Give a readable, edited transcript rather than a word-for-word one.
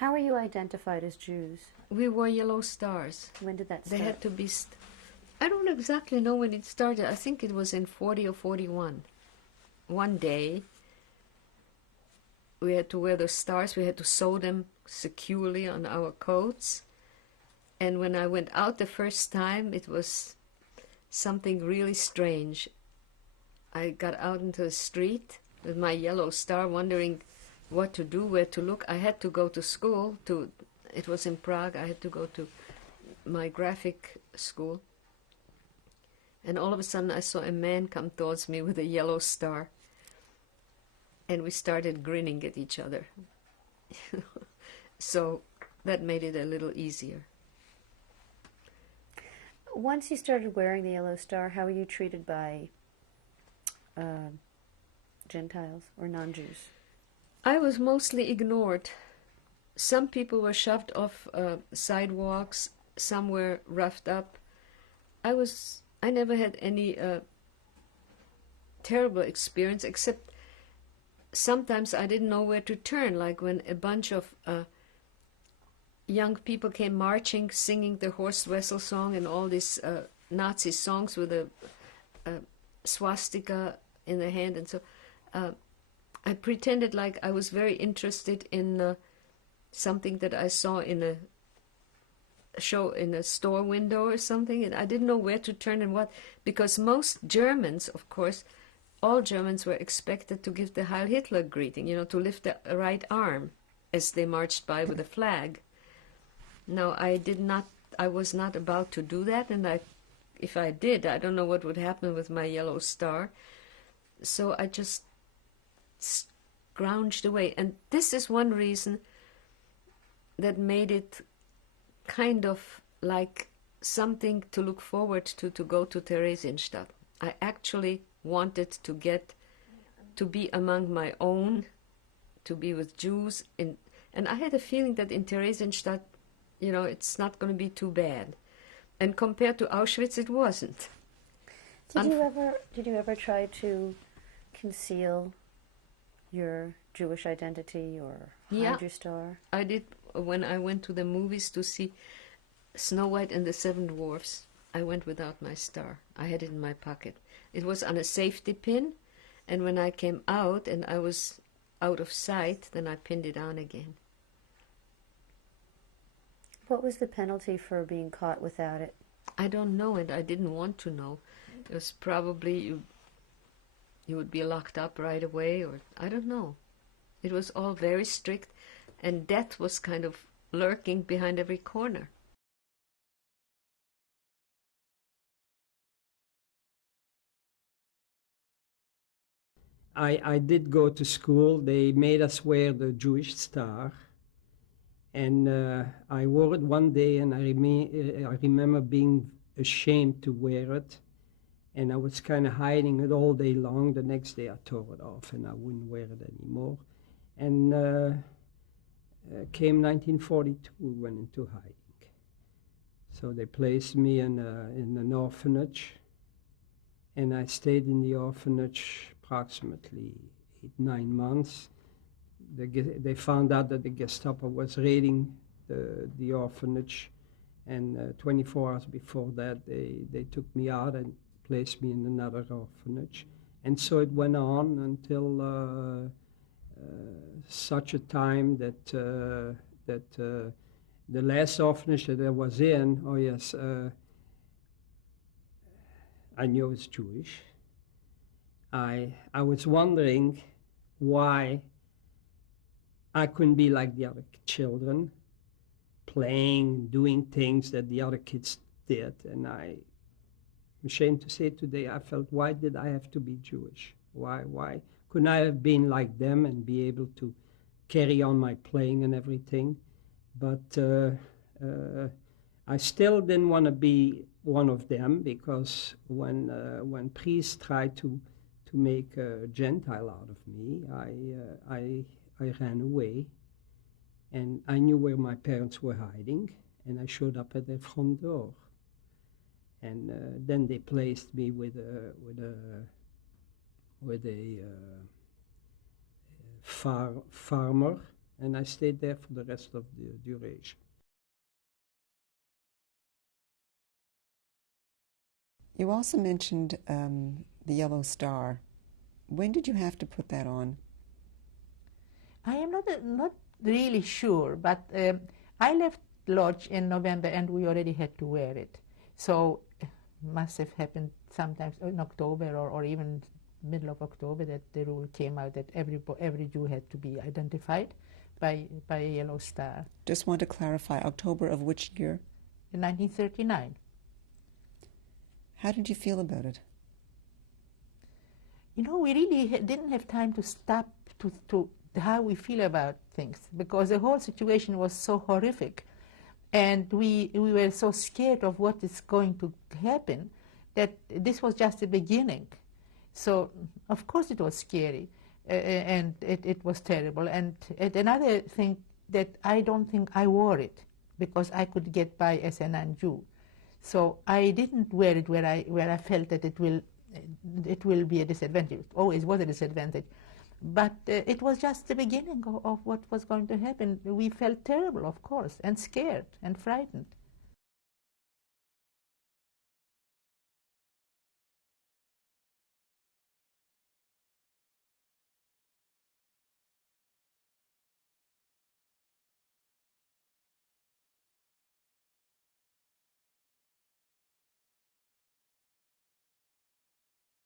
How are you identified as Jews? We wore yellow stars. When did that They start? had to be... I don't exactly know when it started. I think it was in 40 or 41. One day, we had to wear the stars. We had to sew them securely on our coats. And when I went out the first time, it was something really strange. I got out into the street with my yellow star, wondering what to do, where to look. I had to go to school. It was in Prague. I had to go to my graphic school. And all of a sudden, I saw a man come towards me with a yellow star. And we started grinning at each other. So that made it a little easier. Once you started wearing the yellow star, how were you treated by Gentiles or non-Jews? I was mostly ignored. Some people were shoved off sidewalks, some were roughed up. I never had any terrible experience, except sometimes I didn't know where to turn, like when a bunch of young people came marching, singing the Horst Wessel song and all these Nazi songs with a swastika in the hand. And so I pretended like I was very interested in something that I saw in a show in a store window or something, and I didn't know where to turn and what, because most Germans, of course, all Germans were expected to give the Heil Hitler greeting, to lift the right arm as they marched by with a flag. Now, I was not about to do that, and if I did, I don't know what would happen with my yellow star. So I just scrounged away. And this is one reason that made it kind of like something to look forward to go to Theresienstadt. I actually wanted to be among my own, to be with Jews, and I had a feeling that in Theresienstadt, it's not going to be too bad. And compared to Auschwitz, it wasn't. Did you ever try to conceal your Jewish identity or hide your star? I did. When I went to the movies to see Snow White and the Seven Dwarfs, I went without my star. I had it in my pocket. It was on a safety pin, and when I came out and I was out of sight, then I pinned it on again. What was the penalty for being caught without it? I don't know, and I didn't want to know. It was probably you would be locked up right away, or I don't know. It was all very strict, and death was kind of lurking behind every corner. I did go to school. They made us wear the Jewish star. And I wore it one day, and I remember being ashamed to wear it. And I was kind of hiding it all day long. The next day I tore it off, and I wouldn't wear it anymore. And came 1942, we went into hiding. So they placed me in an orphanage, and I stayed in the orphanage approximately 8-9 months. They found out that the Gestapo was raiding the orphanage, and 24 hours before that, they took me out and placed me in another orphanage. And so it went on until such a time that the last orphanage that I was in, I knew I was Jewish. I was wondering why I couldn't be like the other children, playing, doing things that the other kids did. And I'm ashamed to say today, I felt, why did I have to be Jewish? Why couldn't I have been like them and be able to carry on my playing and everything? But I still didn't want to be one of them, because when priests tried to make a Gentile out of me, I ran away, and I knew where my parents were hiding, and I showed up at their front door. And then they placed me with a farmer, And I stayed there for the rest of the duration. You also mentioned the yellow star. When did you have to put that on? I am not really sure, but I left Lodge in November and we already had to wear it. So must have happened sometimes in October or even middle of October that the rule came out that every Jew had to be identified by a yellow star. Just want to clarify, October of which year? In 1939. How did you feel about it? You know, we really didn't have time to stop to how we feel about things, because the whole situation was so horrific. And we were so scared of what is going to happen that this was just the beginning. So, of course, it was scary, and it was terrible. And another thing that I don't think I wore it, because I could get by as a non-Jew. So I didn't wear it where I felt that it will be a disadvantage. It always was a disadvantage. But it was just the beginning of what was going to happen. We felt terrible, of course, and scared and frightened.